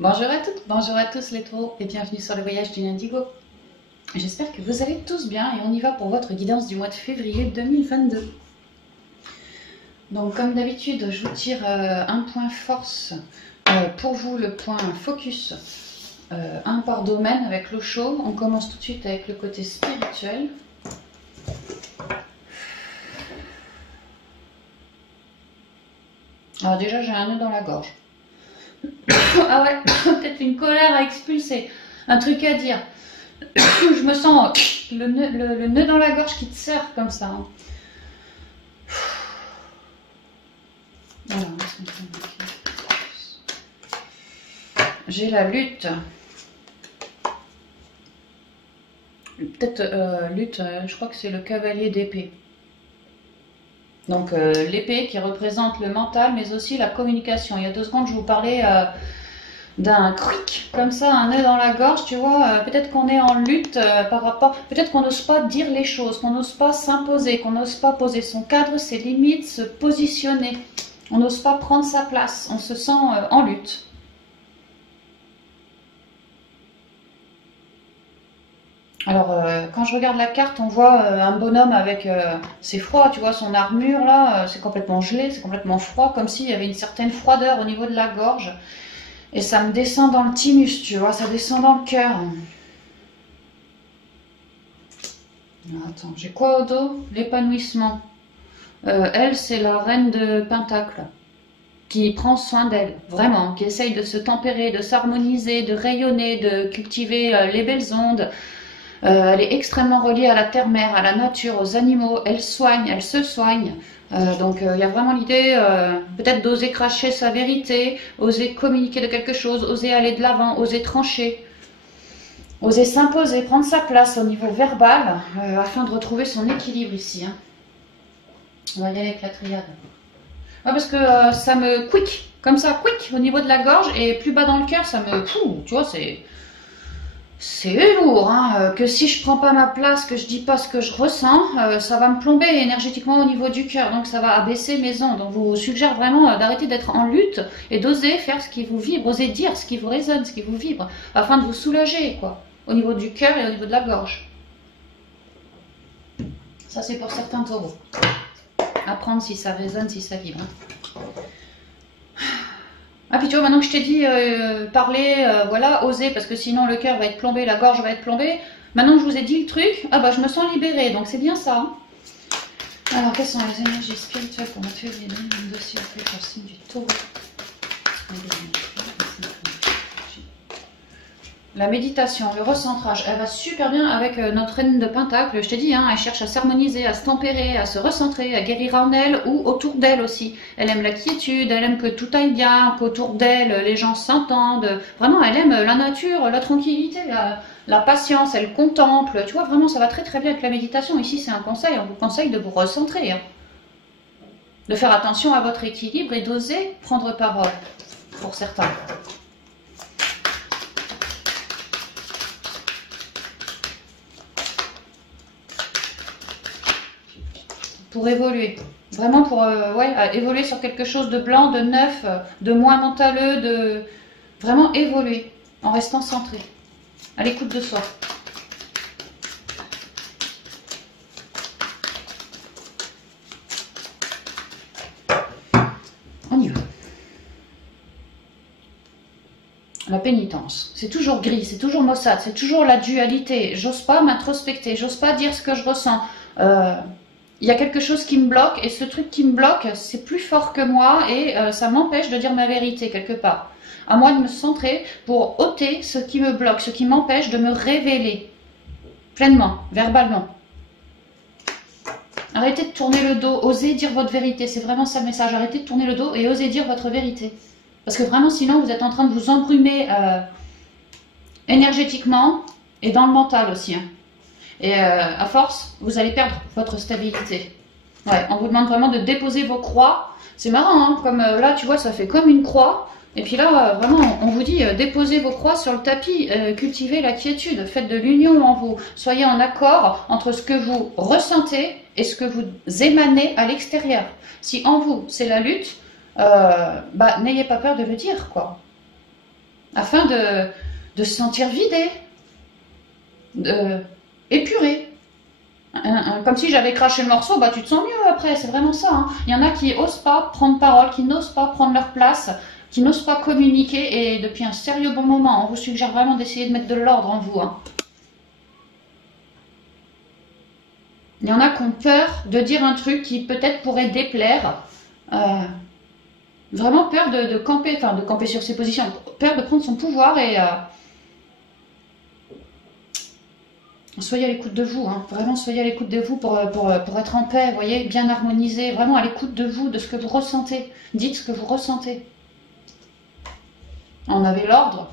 Bonjour à toutes, bonjour à tous les taureaux et bienvenue sur le voyage du Indigo. J'espère que vous allez tous bien et on y va pour votre guidance du mois de février 2022. Donc comme d'habitude, je vous tire un point force pour vous, le point focus, un par domaine avec l'eau chaude. On commence tout de suite avec le côté spirituel. Alors déjà j'ai un nœud dans la gorge. Ah ouais, peut-être une colère à expulser, un truc à dire. Je me sens le nœud dans la gorge qui te serre comme ça. Hein. Voilà. J'ai la lutte. Peut-être lutte, je crois que c'est le cavalier d'épée. Donc l'épée qui représente le mental, mais aussi la communication. Il y a 2 secondes, je vous parlais d'un cric, comme ça, un nœud dans la gorge, tu vois. Peut-être qu'on est en lutte par rapport... Peut-être qu'on n'ose pas dire les choses, qu'on n'ose pas s'imposer, qu'on n'ose pas poser son cadre, ses limites, se positionner. On n'ose pas prendre sa place, on se sent en lutte. Alors, quand je regarde la carte, on voit un bonhomme avec... c'est froid, tu vois, son armure, là, c'est complètement gelé, c'est complètement froid, comme s'il y avait une certaine froideur au niveau de la gorge. Et ça me descend dans le thymus, tu vois, ça descend dans le cœur. Attends, j'ai quoi au dos? L'épanouissement. Elle, c'est la reine de Pentacle, qui prend soin d'elle, vraiment, qui essaye de se tempérer, de s'harmoniser, de rayonner, de cultiver les belles ondes. Elle est extrêmement reliée à la terre-mère, à la nature, aux animaux. Elle soigne, elle se soigne. Donc il y a vraiment l'idée peut-être d'oser cracher sa vérité, oser communiquer de quelque chose, oser aller de l'avant, oser trancher, oser s'imposer, prendre sa place au niveau verbal afin de retrouver son équilibre ici. Hein. On va y aller avec la triade. Ouais, parce que ça me quick, comme ça, quick au niveau de la gorge et plus bas dans le cœur, ça me... tu vois, c'est lourd, hein, que si je prends pas ma place, que je dis pas ce que je ressens, ça va me plomber énergétiquement au niveau du cœur, donc ça va abaisser mes ondes. Donc je vous suggère vraiment d'arrêter d'être en lutte et d'oser faire ce qui vous vibre, oser dire ce qui vous résonne, ce qui vous vibre, afin de vous soulager, quoi, au niveau du cœur et au niveau de la gorge. Ça c'est pour certains taureaux. Apprendre si ça résonne, si ça vibre. Hein. Ah puis tu vois, maintenant que je t'ai dit parler, voilà, oser, parce que sinon le cœur va être plombé, la gorge va être plombée. Maintenant que je vous ai dit le truc, ah bah je me sens libérée, donc c'est bien ça. Hein. Alors quelles sont les énergies spirituelles pour notre février 2022 s'il vous plaît pour le signe du taureau? La méditation, le recentrage, elle va super bien avec notre reine de Pentacle. Je t'ai dit, hein, elle cherche à s'harmoniser, à se tempérer, à se recentrer, à guérir en elle ou autour d'elle aussi. Elle aime la quiétude, elle aime que tout aille bien, qu'autour d'elle, les gens s'entendent. Vraiment, elle aime la nature, la tranquillité, la patience, elle contemple. Tu vois, vraiment, ça va très très bien avec la méditation. Ici, c'est un conseil, on vous conseille de vous recentrer. Hein. De faire attention à votre équilibre et d'oser prendre parole, pour certains. Pour évoluer. Vraiment pour évoluer sur quelque chose de blanc, de neuf, de moins mentaleux, de vraiment évoluer en restant centré, à l'écoute de soi. On y va. La pénitence. C'est toujours gris, c'est toujours maussade, c'est toujours la dualité. J'ose pas m'introspecter, j'ose pas dire ce que je ressens. Il y a quelque chose qui me bloque et ce truc qui me bloque, c'est plus fort que moi et ça m'empêche de dire ma vérité quelque part. À moi de me centrer pour ôter ce qui me bloque, ce qui m'empêche de me révéler pleinement, verbalement. Arrêtez de tourner le dos, osez dire votre vérité, c'est vraiment ça le message. Arrêtez de tourner le dos et osez dire votre vérité. Parce que vraiment sinon vous êtes en train de vous embrumer énergétiquement et dans le mental aussi. Hein. Et à force, vous allez perdre votre stabilité. Ouais, on vous demande vraiment de déposer vos croix. C'est marrant, hein, comme là, tu vois, ça fait comme une croix. Et puis là, vraiment, on vous dit, déposez vos croix sur le tapis, cultivez la quiétude, faites de l'union en vous. Soyez en accord entre ce que vous ressentez et ce que vous émanez à l'extérieur. Si en vous, c'est la lutte, n'ayez pas peur de le dire, quoi. afin de se sentir vidé, épuré. Comme si j'avais craché le morceau, bah tu te sens mieux après, c'est vraiment ça. Hein. Il y en a qui osent pas prendre parole, qui n'osent pas prendre leur place, qui n'osent pas communiquer, et depuis un sérieux bon moment, on vous suggère vraiment d'essayer de mettre de l'ordre en vous. Hein. Il y en a qui ont peur de dire un truc qui peut-être pourrait déplaire. Vraiment peur de camper, enfin de camper sur ses positions, peur de prendre son pouvoir, et soyez à l'écoute de vous, hein. Vraiment soyez à l'écoute de vous pour être en paix, vous voyez, bien harmonisé, vraiment à l'écoute de vous, de ce que vous ressentez. Dites ce que vous ressentez. On avait l'ordre,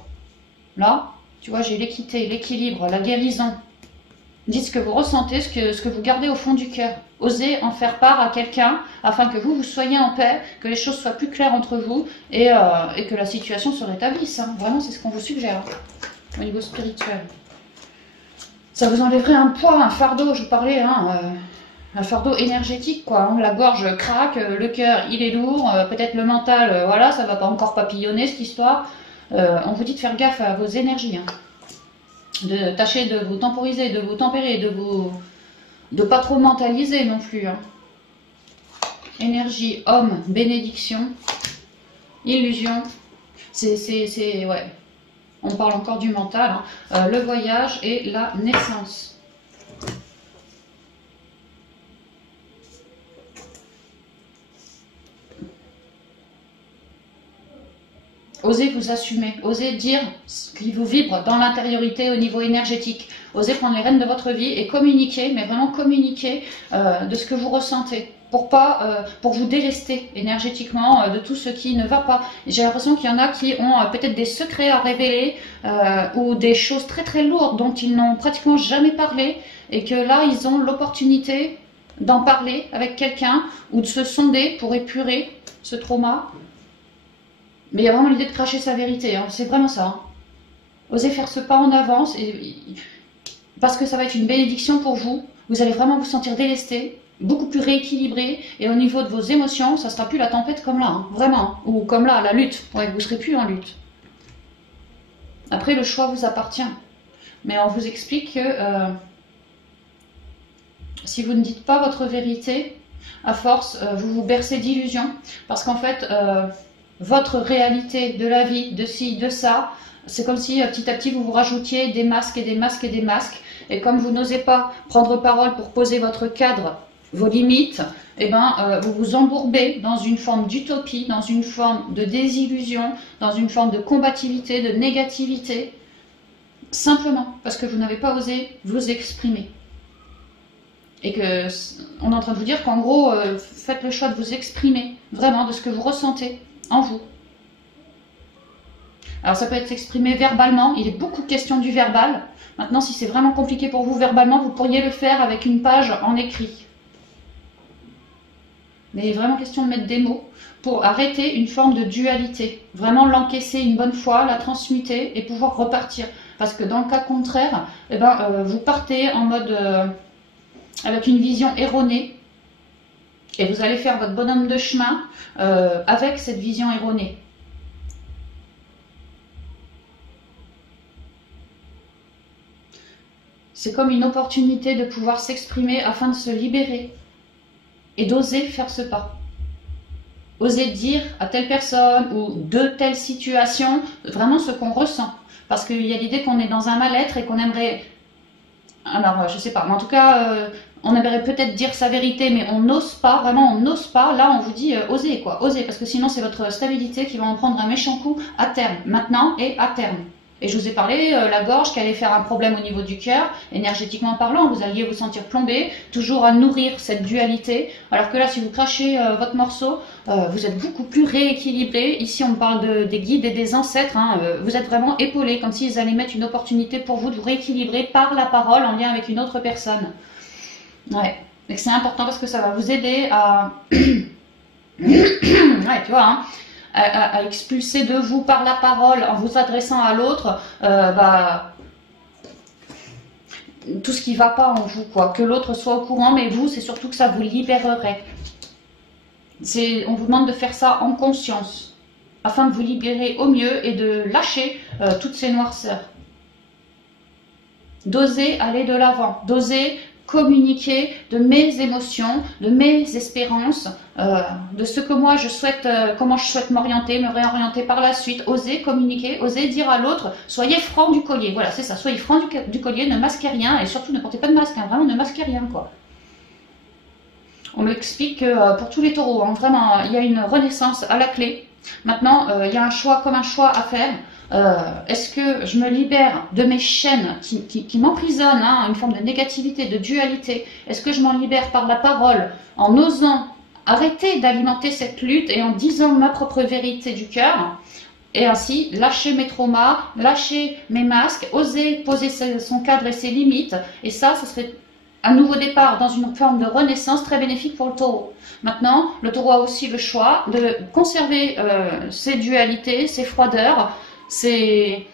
là, tu vois, j'ai l'équité, l'équilibre, la guérison. Dites ce que vous ressentez, ce que vous gardez au fond du cœur. Osez en faire part à quelqu'un afin que vous soyez en paix, que les choses soient plus claires entre vous, et que la situation se rétablisse. Hein. Vraiment, c'est ce qu'on vous suggère au niveau spirituel. Ça vous enlèverait un poids, un fardeau, je vous parlais, hein, un fardeau énergétique, quoi. Hein. La gorge craque, le cœur, il est lourd, peut-être le mental, voilà, ça va pas encore papillonner cette histoire. On vous dit de faire gaffe à vos énergies, hein. De tâcher de vous temporiser, de vous tempérer, de pas trop mentaliser non plus. Hein. Énergie, homme, bénédiction, illusion, ouais. On parle encore du mental, hein. Le voyage et la naissance. Osez vous assumer, osez dire ce qui vous vibre dans l'intériorité au niveau énergétique. Osez prendre les rênes de votre vie et communiquer, mais vraiment communiquer de ce que vous ressentez. Pour vous délester énergétiquement de tout ce qui ne va pas. J'ai l'impression qu'il y en a qui ont peut-être des secrets à révéler ou des choses très très lourdes dont ils n'ont pratiquement jamais parlé, et que là ils ont l'opportunité d'en parler avec quelqu'un ou de se sonder pour épurer ce trauma. Mais il y a vraiment l'idée de cracher sa vérité, hein. C'est vraiment ça. Hein. Osez faire ce pas en avance, parce que ça va être une bénédiction pour vous. Vous allez vraiment vous sentir délesté, beaucoup plus rééquilibré, et au niveau de vos émotions, ça ne sera plus la tempête comme là, hein. Vraiment. Ou comme là, la lutte. Ouais, vous ne serez plus en lutte. Après, le choix vous appartient. Mais on vous explique que si vous ne dites pas votre vérité, à force, vous vous bercez d'illusions, parce qu'en fait... votre réalité de la vie, de ci, de ça, c'est comme si petit à petit vous vous rajoutiez des masques et des masques et des masques, et comme vous n'osez pas prendre parole pour poser votre cadre, vos limites, eh ben, vous vous embourbez dans une forme d'utopie, dans une forme de désillusion, dans une forme de combativité, de négativité, simplement parce que vous n'avez pas osé vous exprimer. Et que on est en train de vous dire qu'en gros, faites le choix de vous exprimer, vraiment, de ce que vous ressentez en vous. Alors ça peut être exprimé verbalement, il est beaucoup question du verbal. Maintenant, si c'est vraiment compliqué pour vous verbalement, vous pourriez le faire avec une page en écrit. Mais il est vraiment question de mettre des mots pour arrêter une forme de dualité. Vraiment l'encaisser une bonne fois, la transmuter et pouvoir repartir. Parce que dans le cas contraire, eh ben, vous partez en mode avec une vision erronée. Et vous allez faire votre bonhomme de chemin avec cette vision erronée. C'est comme une opportunité de pouvoir s'exprimer afin de se libérer et d'oser faire ce pas. Oser dire à telle personne ou de telle situation vraiment ce qu'on ressent. Parce qu'il y a l'idée qu'on est dans un mal-être et qu'on aimerait... Alors, je sais pas, mais en tout cas... on aimerait peut-être dire sa vérité, mais on n'ose pas, vraiment on n'ose pas. Là, on vous dit osez, quoi, osez, parce que sinon c'est votre stabilité qui va en prendre un méchant coup à terme, maintenant et à terme. Et je vous ai parlé, la gorge qui allait faire un problème au niveau du cœur, énergétiquement parlant, vous alliez vous sentir plombé, toujours à nourrir cette dualité, alors que là, si vous crachez votre morceau, vous êtes beaucoup plus rééquilibré. Ici, on parle des guides et des ancêtres, hein, vous êtes vraiment épaulé, comme s'ils allaient mettre une opportunité pour vous de vous rééquilibrer par la parole en lien avec une autre personne. Ouais, et c'est important parce que ça va vous aider à... ouais, tu vois, hein, à expulser de vous par la parole en vous adressant à l'autre, tout ce qui ne va pas en vous, quoi. Que l'autre soit au courant, mais vous, c'est surtout que ça vous libérerait. On vous demande de faire ça en conscience. afin de vous libérer au mieux et de lâcher toutes ces noirceurs. D'oser aller de l'avant, d'oser communiquer de mes émotions, de mes espérances, de ce que moi je souhaite, comment je souhaite m'orienter, me réorienter par la suite. Oser communiquer, oser dire à l'autre, soyez franc du collier. Voilà, c'est ça, soyez franc du collier, ne masquez rien et surtout ne portez pas de masque, hein, vraiment ne masquez rien, quoi. On m'explique que pour tous les taureaux, hein, vraiment, il y a une renaissance à la clé. Maintenant, il y a un choix comme un choix à faire. Est-ce que je me libère de mes chaînes qui m'emprisonnent, hein, une forme de négativité, de dualité? Est-ce que je m'en libère par la parole, en osant arrêter d'alimenter cette lutte et en disant ma propre vérité du cœur? Et ainsi, lâcher mes traumas, lâcher mes masques, oser poser son cadre et ses limites. Et ça, ce serait un nouveau départ dans une forme de renaissance très bénéfique pour le taureau. Maintenant, le taureau a aussi le choix de conserver ses dualités, ses froideurs, ses,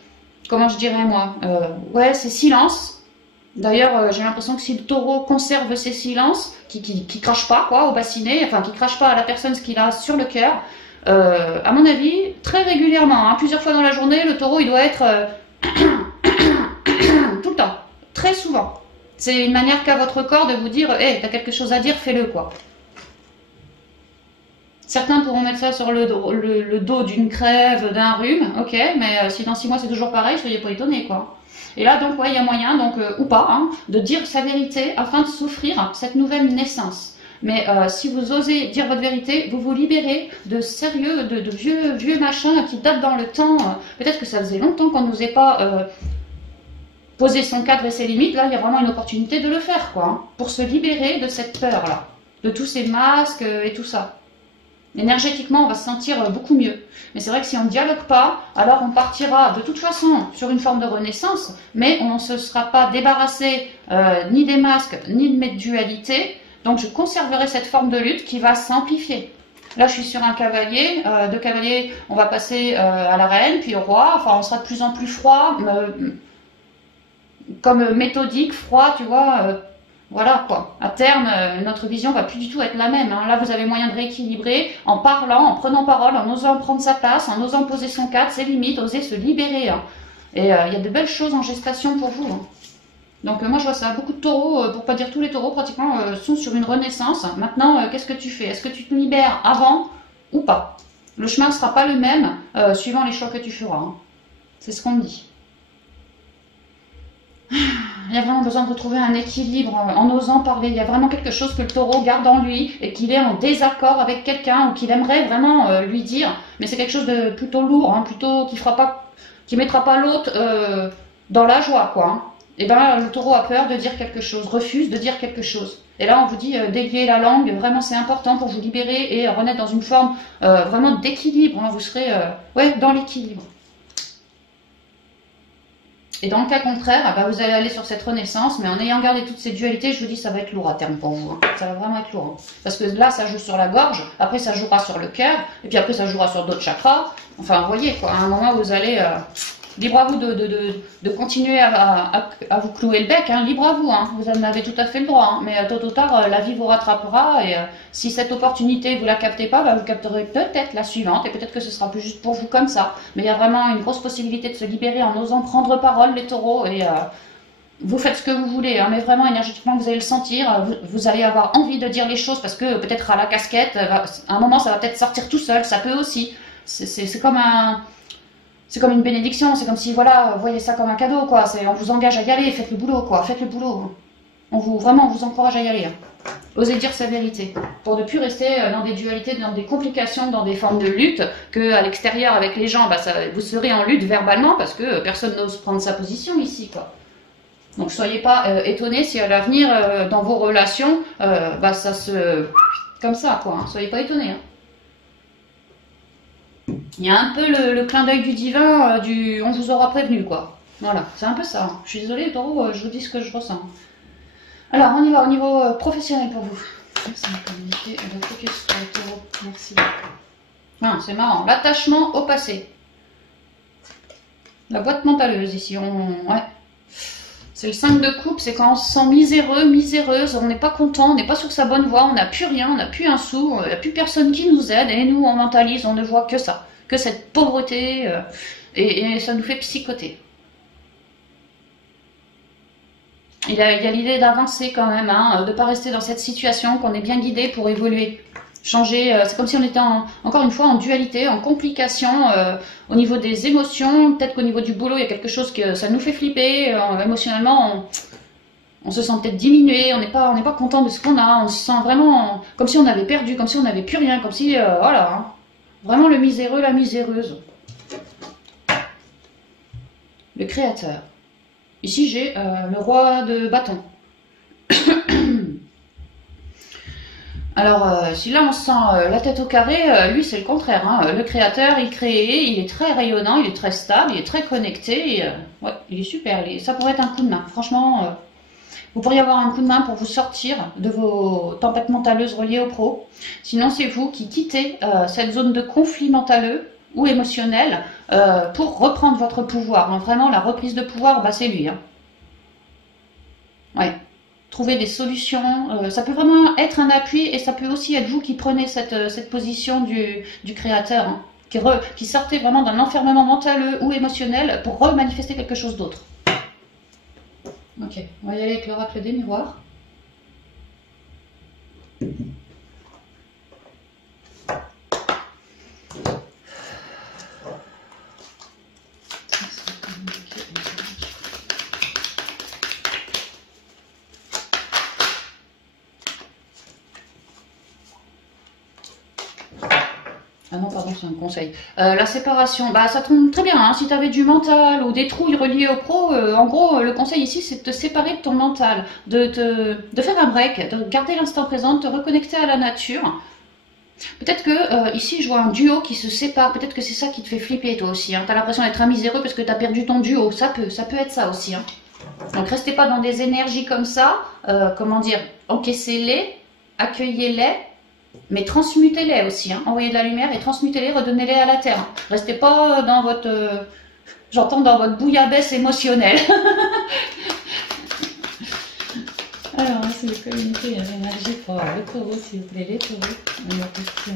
comment je dirais moi, ouais, ses silences. D'ailleurs, j'ai l'impression que si le taureau conserve ses silences, qui crache pas quoi au bassinet, enfin qui crache pas à la personne ce qu'il a sur le cœur, à mon avis, très régulièrement, hein, plusieurs fois dans la journée, le taureau il doit être tout le temps, très souvent. C'est une manière qu'a votre corps de vous dire, hey, t'as quelque chose à dire, fais-le quoi. Certains pourront mettre ça sur le dos d'une crève, d'un rhume, ok, mais si dans 6 mois c'est toujours pareil, soyez pas étonnés quoi. Et là donc ouais, il y a moyen, donc ou pas, hein, de dire sa vérité afin de souffrir cette nouvelle naissance. Mais si vous osez dire votre vérité, vous vous libérez de sérieux, de vieux machins qui datent dans le temps. Peut-être que ça faisait longtemps qu'on ne nous ait pas posé son cadre et ses limites. Là, il y a vraiment une opportunité de le faire, quoi, hein, pour se libérer de cette peur-là, de tous ces masques et tout ça. Énergétiquement, on va se sentir beaucoup mieux. Mais c'est vrai que si on ne dialogue pas, alors on partira de toute façon sur une forme de renaissance, mais on ne se sera pas débarrassé ni des masques, ni de mes dualités. Donc je conserverai cette forme de lutte qui va s'amplifier. Là, je suis sur un cavalier. De cavalier, on va passer à la reine, puis au roi. Enfin, on sera de plus en plus froid, comme méthodique, froid, tu vois. Voilà quoi. À terme, notre vision va plus du tout être la même, hein. Là, vous avez moyen de rééquilibrer en parlant, en prenant parole, en osant prendre sa place, en osant poser son cadre, ses limites, oser se libérer, hein. Et il y a de belles choses en gestation pour vous, hein. Donc moi je vois ça, beaucoup de taureaux, pour pas dire tous les taureaux pratiquement, sont sur une renaissance. Maintenant, qu'est-ce que tu fais? Est-ce que tu te libères avant ou pas? Le chemin ne sera pas le même suivant les choix que tu feras, hein. C'est ce qu'on me dit. Il y a vraiment besoin de retrouver un équilibre en osant parler. Il y a vraiment quelque chose que le taureau garde en lui et qu'il est en désaccord avec quelqu'un ou qu'il aimerait vraiment lui dire. Mais c'est quelque chose de plutôt lourd, hein, plutôt qui mettra pas l'autre dans la joie, quoi, hein. Et ben le taureau a peur de dire quelque chose, refuse de dire quelque chose. Et là on vous dit délier la langue, vraiment c'est important pour vous libérer et renaître dans une forme vraiment d'équilibre, hein. Vous serez ouais, dans l'équilibre. Et dans le cas contraire, bah, vous allez aller sur cette renaissance, mais en ayant gardé toutes ces dualités, je vous dis ça va être lourd à terme pour vous, hein. Ça va vraiment être lourd, hein. Parce que là ça joue sur la gorge, après ça jouera sur le cœur, et puis après ça jouera sur d'autres chakras. Enfin vous voyez quoi, à un moment vous allez... libre à vous de continuer à vous clouer le bec, hein. Libre à vous, hein. Vous en avez tout à fait le droit, hein. Mais tôt ou tard, la vie vous rattrapera et si cette opportunité, vous la captez pas, bah, vous capterez peut-être la suivante et peut-être que ce sera plus juste pour vous comme ça. Mais il y a vraiment une grosse possibilité de se libérer en osant prendre parole, les taureaux, et vous faites ce que vous voulez, hein. Mais vraiment énergétiquement, vous allez le sentir, vous allez avoir envie de dire les choses parce que peut-être à la casquette, à un moment, ça va peut-être sortir tout seul, ça peut aussi. C'est comme un... C'est comme une bénédiction, c'est comme si, voilà, vous voyez ça comme un cadeau, quoi. On vous engage à y aller, faites le boulot, quoi. Faites le boulot. Vraiment, on vous encourage à y aller, hein. Osez dire sa vérité. Pour ne plus rester dans des dualités, dans des complications, dans des formes de lutte, qu'à l'extérieur, avec les gens, bah, vous serez en lutte verbalement parce que personne n'ose prendre sa position ici, quoi. Donc, soyez pas étonnés si à l'avenir, dans vos relations, bah, ça se... comme ça, quoi, hein. Soyez pas étonnés, hein. Il y a un peu le clin d'œil du divin, on vous aura prévenu, quoi. Voilà, c'est un peu ça, hein. Je suis désolée, taureau, je vous dis ce que je ressens. Alors, on y va au niveau professionnel pour vous. Ça m'a communiqué, on va focus sur le taureau. Merci. Ah, c'est marrant, l'attachement au passé. La boîte mentaleuse, ici, ouais. C'est le 5 de coupe, c'est quand on se sent miséreux, miséreuse, on n'est pas content, on n'est pas sur sa bonne voie, on n'a plus rien, on n'a plus un sou, il n'y a plus personne qui nous aide, et nous, on mentalise, on ne voit que ça. que cette pauvreté, et ça nous fait psychoter. Il y a l'idée d'avancer quand même, hein, de ne pas rester dans cette situation, qu'on est bien guidé pour évoluer. Changer, c'est comme si on était encore une fois en dualité, en complication au niveau des émotions. Peut-être qu'au niveau du boulot, il y a quelque chose que ça nous fait flipper. Émotionnellement, on se sent peut-être diminué, on n'est pas content de ce qu'on a. On se sent vraiment comme si on avait perdu, comme si on n'avait plus rien, comme si, voilà, hein, vraiment le miséreux, la miséreuse. Le créateur. Ici, j'ai le roi de bâton. Alors, si là on sent la tête au carré, lui c'est le contraire. Hein. Le créateur, il crée, il est très rayonnant, il est très stable, il est très connecté. Ouais, il est super. Ça pourrait être un coup de main. Franchement, vous pourriez avoir un coup de main pour vous sortir de vos tempêtes mentaleuses reliées au pro. Sinon, c'est vous qui quittez cette zone de conflit mentaleux ou émotionnel pour reprendre votre pouvoir. Hein. Vraiment, la reprise de pouvoir, bah, c'est lui. Hein. Ouais. Trouver des solutions, ça peut vraiment être un appui et ça peut aussi être vous qui prenez cette position du créateur, hein, qui sortez vraiment d'un enfermement mental ou émotionnel pour remanifester quelque chose d'autre. Ok, on va y aller avec l'oracle des miroirs. Ah non, pardon, c'est un conseil. La séparation, bah ça tombe très bien, hein, si tu avais du mental ou des trouilles reliées au pro, en gros, le conseil ici, c'est de te séparer de ton mental, de faire un break, de garder l'instant présent, de te reconnecter à la nature. Peut-être que ici, je vois un duo qui se sépare, peut-être que c'est ça qui te fait flipper toi aussi, hein. Tu as l'impression d'être un miséreux parce que tu as perdu ton duo, ça peut être ça aussi. Hein. Donc restez pas dans des énergies comme ça, comment dire, encaissez-les, accueillez-les, mais transmutez-les aussi, hein. Envoyez de la lumière et transmutez-les, redonnez-les à la terre. Restez pas dans votre, j'entends dans votre bouillabaisse émotionnelle. Alors, c'est le communiquer l'énergie pour le taureau, s'il vous plaît, les taureaux. On va tester,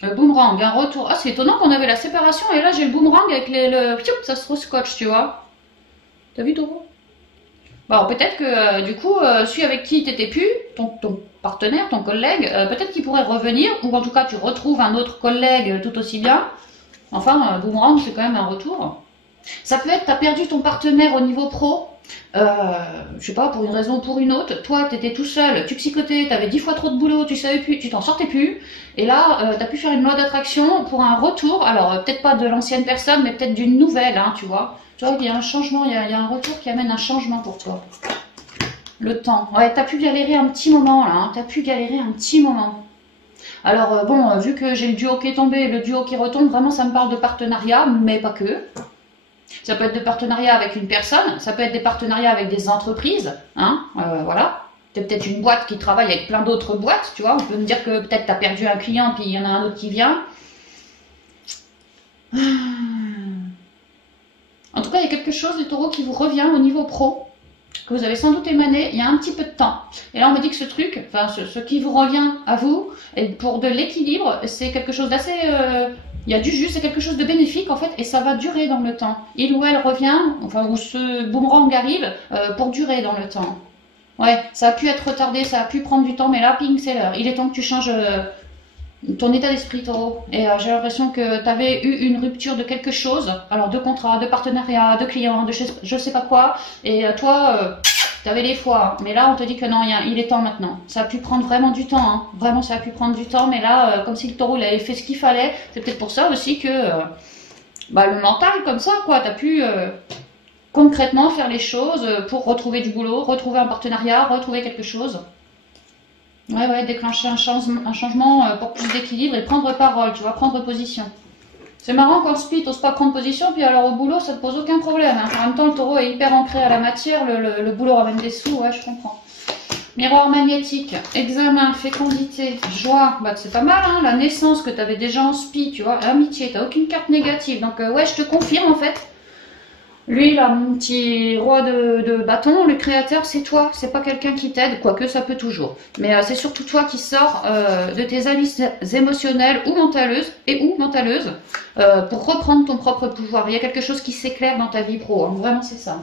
le boomerang, un retour. Ah, c'est étonnant qu'on avait la séparation et là j'ai le boomerang avec ça se rescotche, tu vois. T'as vu, taureau? Bon, peut-être que du coup, celui avec qui t'étais plus, ton partenaire, ton collègue, peut-être qu'il pourrait revenir, ou en tout cas tu retrouves un autre collègue tout aussi bien. Enfin, boomerang, c'est quand même un retour. Ça peut être, t'as perdu ton partenaire au niveau pro, je sais pas, pour une raison ou pour une autre. Toi, t'étais tout seul, tu psychotais, t'avais 10 fois trop de boulot, tu savais plus, tu t'en sortais plus. Et là, t'as pu faire une loi d'attraction pour un retour. Alors, peut-être pas de l'ancienne personne, mais peut-être d'une nouvelle, hein, tu vois. Tu vois, il y a un changement, il y a un retour qui amène un changement pour toi. Le temps. Ouais, t'as pu galérer un petit moment, là. Hein, t'as pu galérer un petit moment. Alors, bon, vu que j'ai le duo qui est tombé, le duo qui retombe, vraiment, ça me parle de partenariat, mais pas que. Ça peut être des partenariats avec une personne, ça peut être des partenariats avec des entreprises, hein, voilà. C'est peut-être une boîte qui travaille avec plein d'autres boîtes, tu vois. On peut me dire que peut-être tu as perdu un client, puis il y en a un autre qui vient. En tout cas, il y a quelque chose, les taureaux, qui vous revient au niveau pro, que vous avez sans doute émané il y a un petit peu de temps. Et là, on me dit que ce truc, enfin, ce qui vous revient à vous, et pour de l'équilibre, c'est quelque chose d'assez... il y a du jus, c'est quelque chose de bénéfique en fait, et ça va durer dans le temps. Il ou elle revient, enfin, ou ce boomerang arrive pour durer dans le temps. Ouais, ça a pu être retardé, ça a pu prendre du temps, mais là, ping, c'est l'heure. Il est temps que tu changes ton état d'esprit, taureau. Et j'ai l'impression que tu avais eu une rupture de quelque chose, alors de contrat, de partenariat, de client, de je sais pas quoi, et toi... T'avais les fois, mais là on te dit que non, il est temps maintenant. Ça a pu prendre vraiment du temps, hein. Vraiment ça a pu prendre du temps, mais là, comme si le taureau il avait fait ce qu'il fallait, c'est peut-être pour ça aussi que le mental comme ça, quoi, t'as pu concrètement faire les choses pour retrouver du boulot, retrouver un partenariat, retrouver quelque chose. Ouais, déclencher un changement pour plus d'équilibre et prendre parole, tu vois, prendre position. C'est marrant quand le split n'ose pas prendre position, puis alors au boulot, ça te pose aucun problème. Hein. En même temps, le taureau est hyper ancré à la matière, le boulot ramène des sous, ouais, je comprends. Miroir magnétique, examen, fécondité, joie, bah c'est pas mal, hein. La naissance que tu avais déjà en spi, tu vois, amitié, t'as aucune carte négative. Donc ouais, je te confirme en fait. Lui, là, mon petit roi de bâton, le créateur, c'est toi, c'est pas quelqu'un qui t'aide, quoique ça peut toujours. Mais c'est surtout toi qui sors de tes abysses émotionnelles ou mentaleuses pour reprendre ton propre pouvoir. Il y a quelque chose qui s'éclaire dans ta vie pro, hein. Vraiment c'est ça.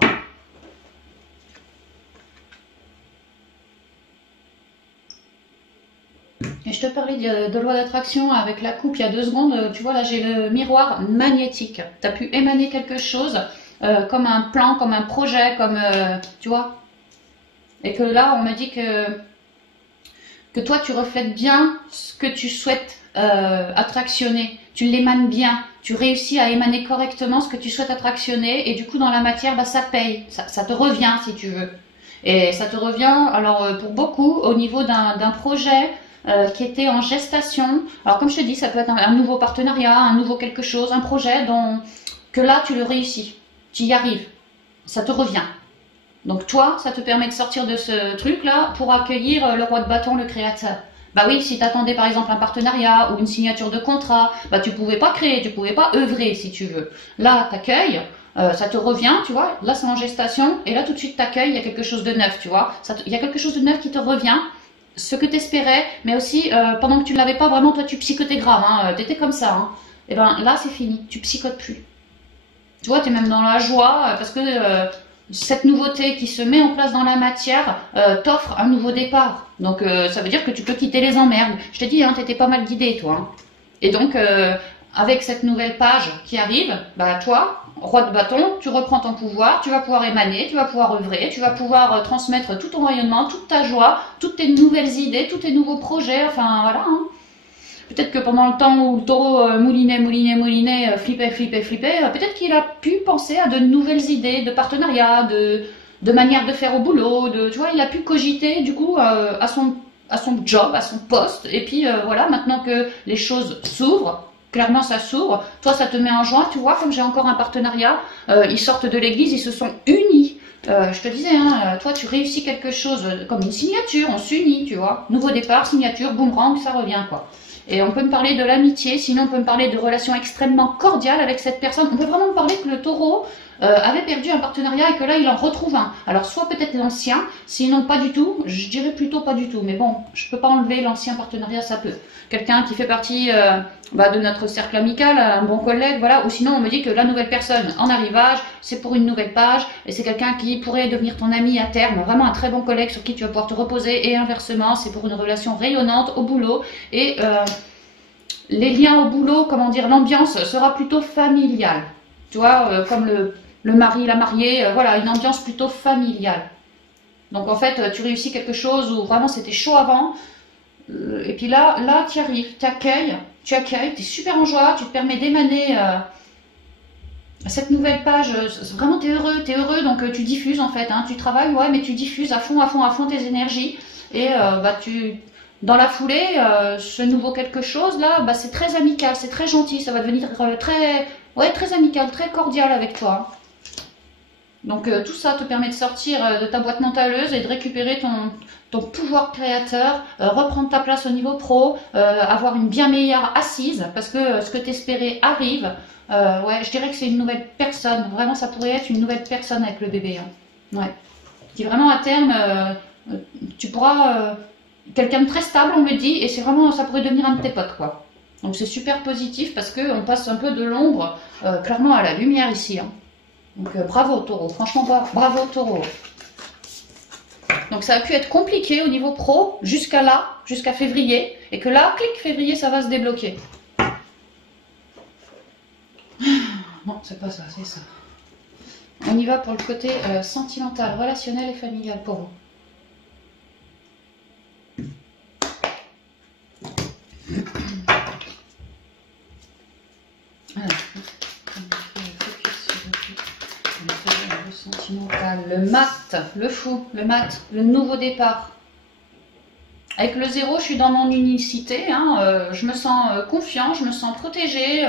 Et je te parlais de loi d'attraction avec la coupe il y a 2 secondes. Tu vois, là j'ai le miroir magnétique. Tu as pu émaner quelque chose comme un plan, comme un projet, comme tu vois. Et que là, on me dit que toi, tu reflètes bien ce que tu souhaites attractionner. Tu l'émanes bien. Tu réussis à émaner correctement ce que tu souhaites attractionner. Et du coup, dans la matière, bah, ça paye. Ça te revient, si tu veux. Et ça te revient, alors pour beaucoup, au niveau d'un projet qui était en gestation. Alors comme je te dis, ça peut être un nouveau partenariat, un nouveau quelque chose, un projet que là, tu le réussis. Tu y arrives. Ça te revient. Donc toi, ça te permet de sortir de ce truc-là pour accueillir le roi de bâton, le créateur. Bah oui, si tu attendais par exemple un partenariat ou une signature de contrat, bah tu pouvais pas créer, tu pouvais pas œuvrer si tu veux. Là, t'accueilles, ça te revient, tu vois, là c'est en gestation, et là tout de suite t'accueilles, il y a quelque chose de neuf, tu vois. Il y a quelque chose de neuf qui te revient, ce que t'espérais, mais aussi pendant que tu ne l'avais pas vraiment, toi tu psychotais grave, hein, t'étais comme ça. Hein. Et ben là c'est fini, tu psychotes plus. Tu vois, tu es même dans la joie parce que cette nouveauté qui se met en place dans la matière t'offre un nouveau départ. Donc ça veut dire que tu peux quitter les emmerdes. Je te dis, hein, tu étais pas mal guidé, toi. Hein. Et donc, avec cette nouvelle page qui arrive, bah toi, roi de bâton, tu reprends ton pouvoir, tu vas pouvoir émaner, tu vas pouvoir œuvrer, tu vas pouvoir transmettre tout ton rayonnement, toute ta joie, toutes tes nouvelles idées, tous tes nouveaux projets, enfin voilà. Hein. Peut-être que pendant le temps où le taureau moulinait, flippait, peut-être qu'il a pu penser à de nouvelles idées, de partenariats, de manières de faire au boulot, tu vois, il a pu cogiter du coup à son job, à son poste, et puis voilà, maintenant que les choses s'ouvrent, clairement ça s'ouvre, toi ça te met en joie, tu vois, comme j'ai encore un partenariat, ils sortent de l'église, ils se sont unis. Je te disais, hein, toi tu réussis quelque chose comme une signature, on s'unit, tu vois, nouveau départ, signature, boomerang, ça revient quoi. Et on peut me parler de l'amitié, sinon on peut me parler de relations extrêmement cordiales avec cette personne. On peut vraiment me parler que le taureau avait perdu un partenariat et que là il en retrouve un. Alors soit peut-être l'ancien, sinon pas du tout, je dirais plutôt pas du tout. Mais bon, je peux pas enlever l'ancien partenariat, ça peut. Quelqu'un qui fait partie de notre cercle amical, un bon collègue, voilà. Ou sinon on me dit que la nouvelle personne en arrivage, c'est pour une nouvelle page. Et c'est quelqu'un qui pourrait devenir ton ami à terme, vraiment un très bon collègue sur qui tu vas pouvoir te reposer. Et inversement, c'est pour une relation rayonnante au boulot. Et les liens au boulot, comment dire, l'ambiance sera plutôt familiale. Tu vois, comme le mari, la mariée, voilà, une ambiance plutôt familiale. Donc en fait, tu réussis quelque chose où vraiment c'était chaud avant. Et puis là tu y arrives, tu accueilles, tu es super en joie, tu te permets d'émaner cette nouvelle page. Vraiment, tu es heureux, donc tu diffuses en fait. Hein, tu travailles, ouais, mais tu diffuses à fond tes énergies. Et dans la foulée, ce nouveau quelque chose là, bah, c'est très amical, c'est très gentil, ça va devenir très amical, très cordial avec toi. Donc tout ça te permet de sortir de ta boîte mentaleuse et de récupérer ton pouvoir créateur, reprendre ta place au niveau pro, avoir une bien meilleure assise parce que ce que tu espérais arrive. Ouais, je dirais que c'est une nouvelle personne. Vraiment, ça pourrait être une nouvelle personne avec le bébé. Hein. Ouais. Qui vraiment à terme, tu pourras quelqu'un de très stable, on me dit, et c'est vraiment, ça pourrait devenir un de tes potes, quoi. Donc c'est super positif parce qu'on passe un peu de l'ombre clairement à la lumière ici. Hein. Donc bravo taureau, franchement bravo taureau. Donc ça a pu être compliqué au niveau pro jusqu'à là, jusqu'à février, et que là, clic, février, ça va se débloquer. Non, c'est pas ça, c'est ça. On y va pour le côté sentimental, relationnel et familial pour vous. Sentimental, le mat, le fou, le mat, le nouveau départ. Avec le 0, je suis dans mon unicité, hein, je me sens confiant, je me sens protégée,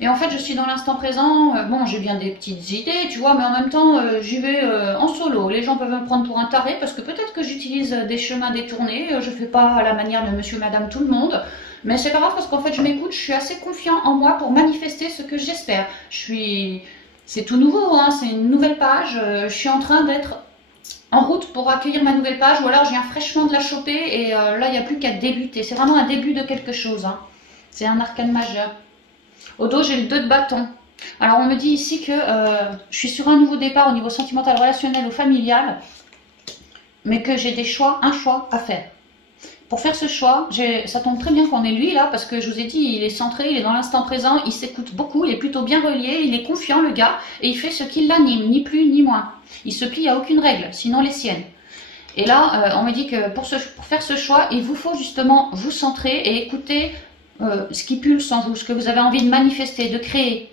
et en fait je suis dans l'instant présent. Bon, j'ai bien des petites idées, tu vois, mais en même temps j'y vais en solo. Les gens peuvent me prendre pour un taré parce que peut-être que j'utilise des chemins détournés, je fais pas à la manière de monsieur, madame, tout le monde. Mais c'est pas grave parce qu'en fait je m'écoute, je suis assez confiant en moi pour manifester ce que j'espère. C'est tout nouveau, hein, c'est une nouvelle page. Je suis en train d'être en route pour accueillir ma nouvelle page, ou alors je viens fraîchement de la choper et là, il n'y a plus qu'à débuter. C'est vraiment un début de quelque chose. Hein. C'est un arcane majeur. Au dos, j'ai le 2 de bâton. Alors, on me dit ici que je suis sur un nouveau départ au niveau sentimental, relationnel ou familial, mais que j'ai un choix à faire. Pour faire ce choix, ça tombe très bien qu'on ait lui là, parce que je vous ai dit, il est centré, il est dans l'instant présent, il s'écoute beaucoup, il est plutôt bien relié, il est confiant le gars, et il fait ce qui l'anime, ni plus ni moins. Il se plie à aucune règle, sinon les siennes. Et là, on me dit que pour faire ce choix, il vous faut justement vous centrer et écouter ce qui pulse en vous, ce que vous avez envie de manifester, de créer.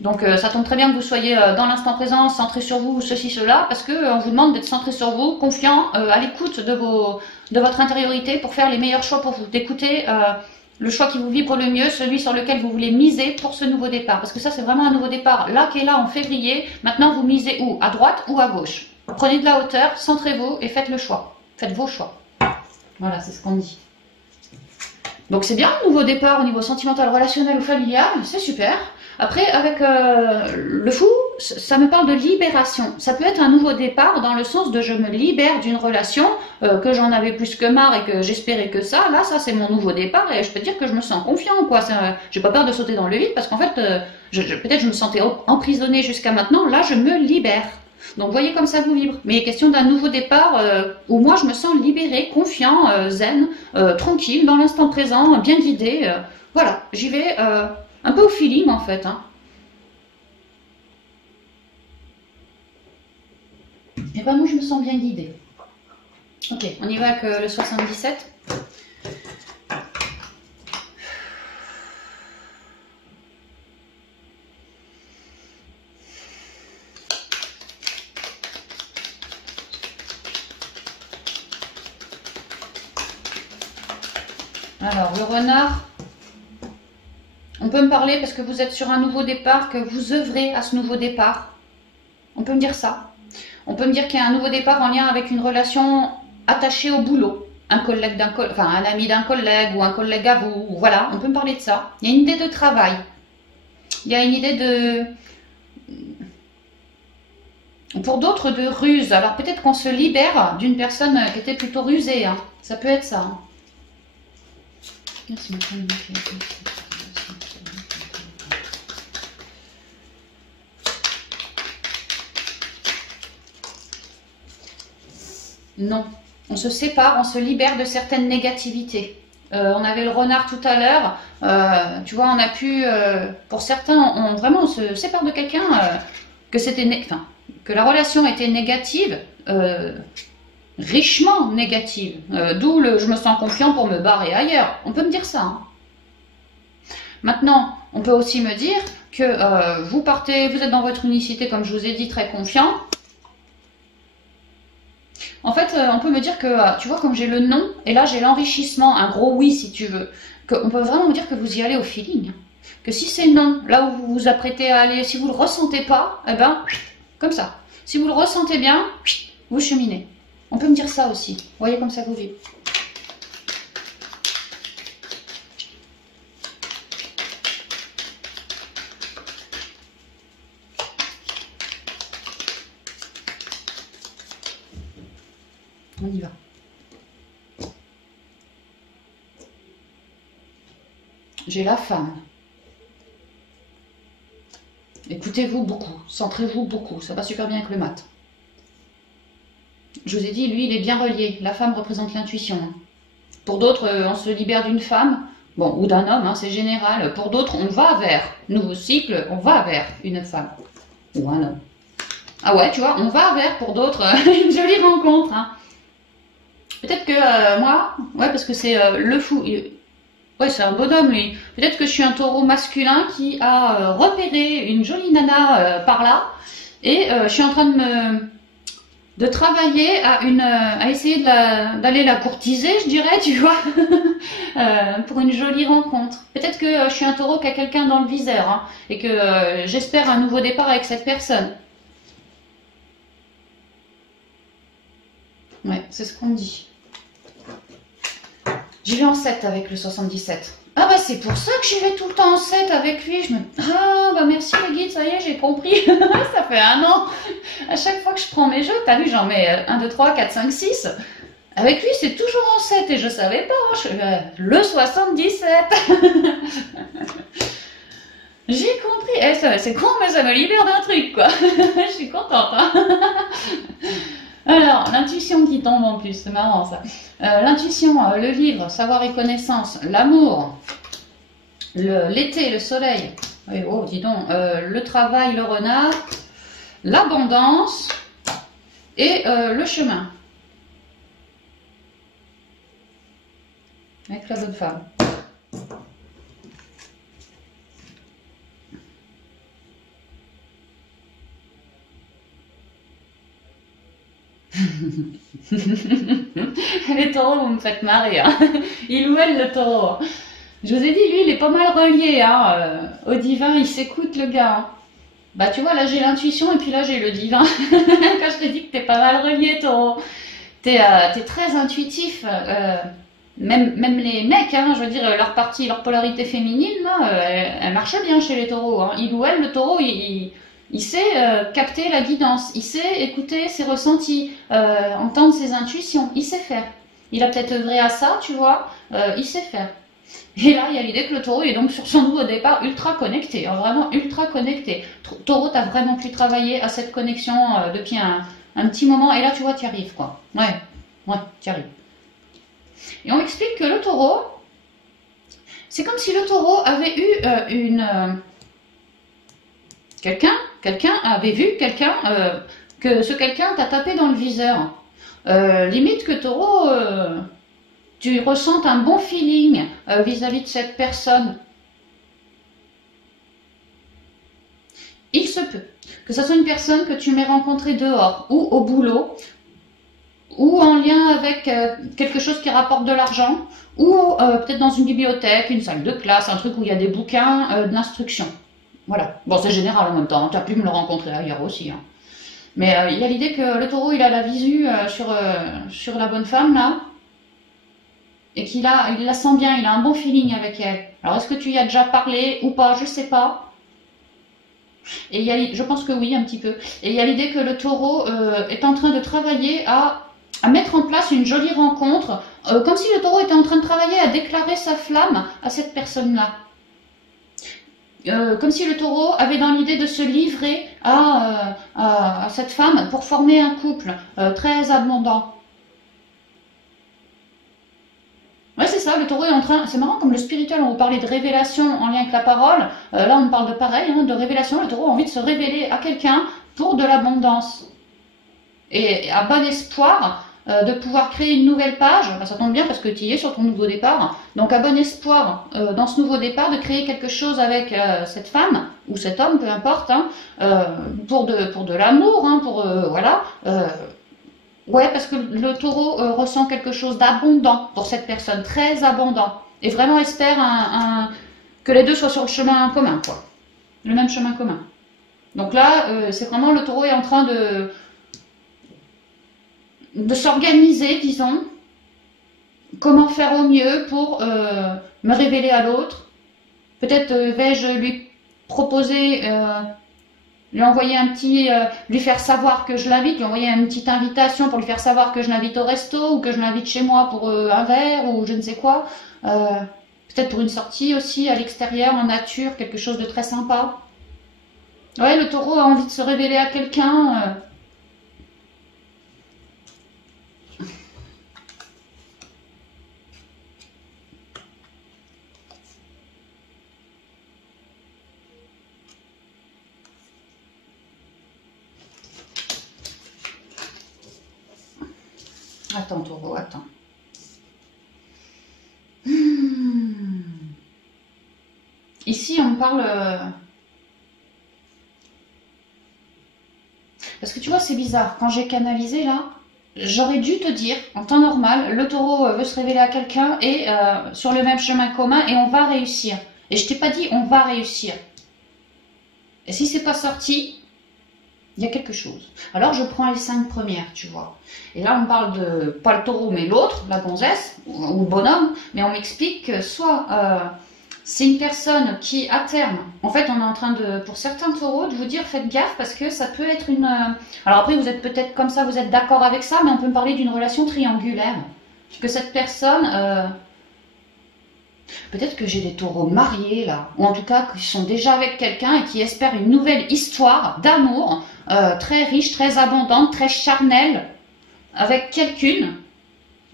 Donc ça tombe très bien que vous soyez dans l'instant présent, centré sur vous, ceci, cela, parce qu'on vous demande d'être centré sur vous, confiant, à l'écoute de votre intériorité pour faire les meilleurs choix pour vous, d'écouter le choix qui vous vibre le mieux, celui sur lequel vous voulez miser pour ce nouveau départ. Parce que ça, c'est vraiment un nouveau départ, là qui est là en février. Maintenant, vous misez où? À droite ou à gauche? Prenez de la hauteur, centrez-vous et faites le choix. Faites vos choix. Voilà, c'est ce qu'on dit. Donc c'est bien, un nouveau départ au niveau sentimental, relationnel ou familial, c'est super. Après, avec le fou, ça me parle de libération. Ça peut être un nouveau départ dans le sens de je me libère d'une relation que j'en avais plus que marre et que j'espérais que ça. Là, ça c'est mon nouveau départ et je peux dire que je me sens confiant, quoi. J'ai pas peur de sauter dans le vide parce qu'en fait, peut-être je me sentais emprisonnée jusqu'à maintenant. Là, je me libère. Donc, voyez comme ça vous vibre. Mais il est question d'un nouveau départ où moi je me sens libérée, confiant, zen, tranquille, dans l'instant présent, bien guidée. Voilà, j'y vais. Un peu au feeling en fait. Hein. Et ben moi je me sens bien guidée. Ok, on y va avec le 77. Alors le renard. On peut me parler parce que vous êtes sur un nouveau départ, que vous œuvrez à ce nouveau départ. On peut me dire ça. On peut me dire qu'il y a un nouveau départ en lien avec une relation attachée au boulot. Un collègue enfin un ami d'un collègue ou un collègue à vous. Voilà, on peut me parler de ça. Il y a une idée de travail. Il y a une idée de... Pour d'autres, de ruse. Alors peut-être qu'on se libère d'une personne qui était plutôt rusée. Hein. Ça peut être ça. Hein. Merci, non, on se sépare, on se libère de certaines négativités. On avait le renard tout à l'heure, tu vois, on a pu, pour certains, vraiment on se sépare de quelqu'un que la relation était négative, richement négative, d'où le je me sens confiant pour me barrer ailleurs. On peut me dire ça. Hein. Maintenant, on peut aussi me dire que vous êtes dans votre unicité, comme je vous ai dit, très confiant. En fait, on peut me dire que, tu vois, comme j'ai le non, et là j'ai l'enrichissement, un gros oui si tu veux, qu'on peut vraiment me dire que vous y allez au feeling. Que si c'est non, là où vous vous apprêtez à aller, si vous ne le ressentez pas, eh ben, comme ça. Si vous le ressentez bien, vous cheminez. On peut me dire ça aussi. Vous voyez comme ça vous vivez. On y va. J'ai la femme. Écoutez-vous beaucoup, centrez-vous beaucoup, ça va super bien avec le mat. Je vous ai dit, lui, il est bien relié. La femme représente l'intuition. Pour d'autres, on se libère d'une femme, bon, ou d'un homme, hein, c'est général. Pour d'autres, on va vers, nouveau cycle, on va vers une femme ou un homme. Ah ouais, tu vois, on va vers, pour d'autres, une jolie rencontre. Hein. Peut-être que moi, ouais, parce que c'est le fou. Ouais, c'est un bonhomme, lui. Peut-être que je suis un taureau masculin qui a repéré une jolie nana par là. Et je suis en train de travailler à essayer d'aller la courtiser, je dirais, tu vois, pour une jolie rencontre. Peut-être que je suis un taureau qui a quelqu'un dans le viseur, hein, et que j'espère un nouveau départ avec cette personne. Ouais, c'est ce qu'on me dit. J'y vais en 7 avec le 77. Ah bah c'est pour ça que j'y vais tout le temps en 7 avec lui. Je me ah bah merci le guide, ça y est, j'ai compris. Ça fait 1 an. À chaque fois que je prends mes jeux, t'as vu, j'en mets 1, 2, 3, 4, 5, 6. Avec lui, c'est toujours en 7 et je savais pas. Le 77. J'ai compris. Eh, c'est con, mais ça me libère d'un truc, quoi. Je suis contente, hein. Alors, l'intuition qui tombe en plus, c'est marrant ça. L'intuition, le livre, savoir et connaissance, l'amour, l'été, le soleil, oui, oh, dis donc, le travail, le renard, l'abondance et le chemin. Avec la bonne femme. Les taureaux, vous me faites marrer, hein. Il ou elle, le taureau. Je vous ai dit, lui, il est pas mal relié, hein. Au divin, il s'écoute, le gars, hein. Bah, tu vois, là, j'ai l'intuition et puis là, j'ai le divin. Quand je te dis que t'es pas mal relié, taureau. T'es très intuitif. Même les mecs, hein, je veux dire, leur partie, leur polarité féminine, là, elle marche bien chez les taureaux, hein. Il ou elle, le taureau, il sait capter la guidance, il sait écouter ses ressentis, entendre ses intuitions, il sait faire. Il a peut-être œuvré à ça, tu vois, il sait faire. Et là, il y a l'idée que le taureau est donc sur son nouveau départ ultra connecté, hein, vraiment ultra connecté. Taureau, t'as vraiment pu travailler à cette connexion depuis un petit moment, et là, tu vois, tu y arrives, quoi. Ouais, tu y arrives. Et on m'explique que le taureau, c'est comme si le taureau avait eu quelqu'un avait vu quelqu'un, que ce quelqu'un t'a tapé dans le viseur. Limite que taureau, tu ressentes un bon feeling vis-à-vis de cette personne. Il se peut que ce soit une personne que tu m'aies rencontrée dehors ou au boulot, ou en lien avec quelque chose qui rapporte de l'argent, ou peut-être dans une bibliothèque, une salle de classe, un truc où il y a des bouquins d'instruction. Voilà. Bon, c'est général en même temps, tu as pu me le rencontrer ailleurs aussi, hein. Mais il y a l'idée que le taureau, il a la visu sur la bonne femme, là, et il la sent bien, il a un bon feeling avec elle. Alors, est-ce que tu y as déjà parlé ou pas? Je sais pas. Et je pense que oui, un petit peu. Et il y a l'idée que le taureau est en train de travailler à mettre en place une jolie rencontre, comme si le taureau était en train de travailler à déclarer sa flamme à cette personne-là. Comme si le taureau avait dans l'idée de se livrer à cette femme pour former un couple très abondant. Ouais, c'est ça, le taureau est en train... C'est marrant, comme le spirituel, on vous parlait de révélation en lien avec la parole. Là, on parle de pareil, hein, de révélation. Le taureau a envie de se révéler à quelqu'un pour de l'abondance. Et à bon espoir de pouvoir créer une nouvelle page. Ben, ça tombe bien parce que tu y es sur ton nouveau départ. Donc, à bon espoir, dans ce nouveau départ, de créer quelque chose avec cette femme, ou cet homme, peu importe, hein, pour de l'amour, hein, voilà... Ouais, parce que le taureau ressent quelque chose d'abondant pour cette personne, très abondant. Et vraiment espère que les deux soient sur le chemin commun, quoi. Le même chemin commun. Donc là, c'est vraiment le taureau est en train de s'organiser, disons. Comment faire au mieux pour me révéler à l'autre. Peut-être vais-je lui proposer... lui envoyer lui faire savoir que je l'invite, lui envoyer une petite invitation pour lui faire savoir que je l'invite au resto ou que je l'invite chez moi pour un verre ou je ne sais quoi. Peut-être pour une sortie aussi à l'extérieur, en nature, quelque chose de très sympa. Ouais, le taureau a envie de se révéler à quelqu'un. Attends, taureau, attends. Ici, on parle... Parce que tu vois, c'est bizarre. Quand j'ai canalisé, là, j'aurais dû te dire, en temps normal, le taureau veut se révéler à quelqu'un et sur le même chemin commun et on va réussir. Et je t'ai pas dit, on va réussir. Et si c'est pas sorti... il y a quelque chose. Alors je prends les 5 premières, tu vois. Et là on parle de, pas le taureau mais l'autre, la gonzesse, ou le bonhomme, mais on m'explique que soit c'est une personne qui, à terme, en fait, on est en train de, pour certains taureaux, de vous dire faites gaffe parce que ça peut être une... Alors après, vous êtes peut-être comme ça, vous êtes d'accord avec ça, mais on peut me parler d'une relation triangulaire. Que cette personne... Peut-être que j'ai des taureaux mariés là, ou en tout cas qui sont déjà avec quelqu'un et qui espèrent une nouvelle histoire d'amour très riche, très abondante, très charnelle, avec quelqu'une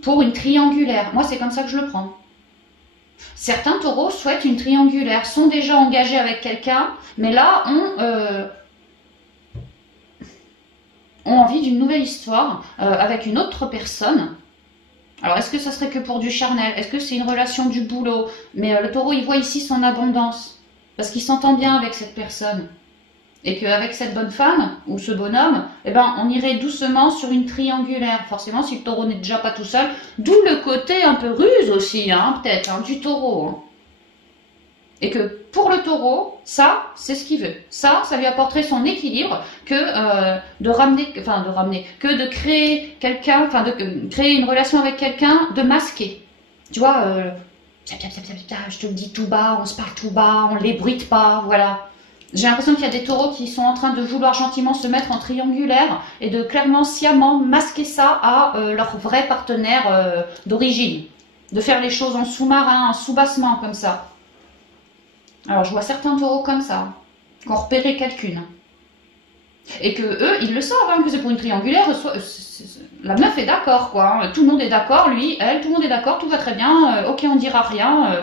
pour une triangulaire. Moi, c'est comme ça que je le prends. Certains taureaux souhaitent une triangulaire, sont déjà engagés avec quelqu'un, mais là ont envie d'une nouvelle histoire avec une autre personne. Alors, est-ce que ça serait que pour du charnel? Est-ce que c'est une relation du boulot? Mais le taureau, il voit ici son abondance, parce qu'il s'entend bien avec cette personne. Et qu'avec cette bonne femme, ou ce bonhomme, eh ben, on irait doucement sur une triangulaire. Forcément, si le taureau n'est déjà pas tout seul. D'où le côté un peu ruse aussi, hein, peut-être, hein, du taureau. Hein. Et que pour le taureau, ça, c'est ce qu'il veut. Ça lui apporterait son équilibre que que de créer quelqu'un, enfin de créer une relation avec quelqu'un, de masquer. Tu vois, je te le dis tout bas, on se parle tout bas, on l'ébruite pas, voilà. J'ai l'impression qu'il y a des taureaux qui sont en train de vouloir gentiment se mettre en triangulaire et de clairement, sciemment masquer ça à leur vrai partenaire d'origine. De faire les choses en sous-marin, en sous-bassement, comme ça. Alors, je vois certains taureaux comme ça, qui ont repéré quelqu'une. Et que eux, ils le savent, hein, que c'est pour une triangulaire. La meuf est d'accord, quoi. Hein. Tout le monde est d'accord, lui, elle, tout le monde est d'accord, tout va très bien. Ok, on dira rien.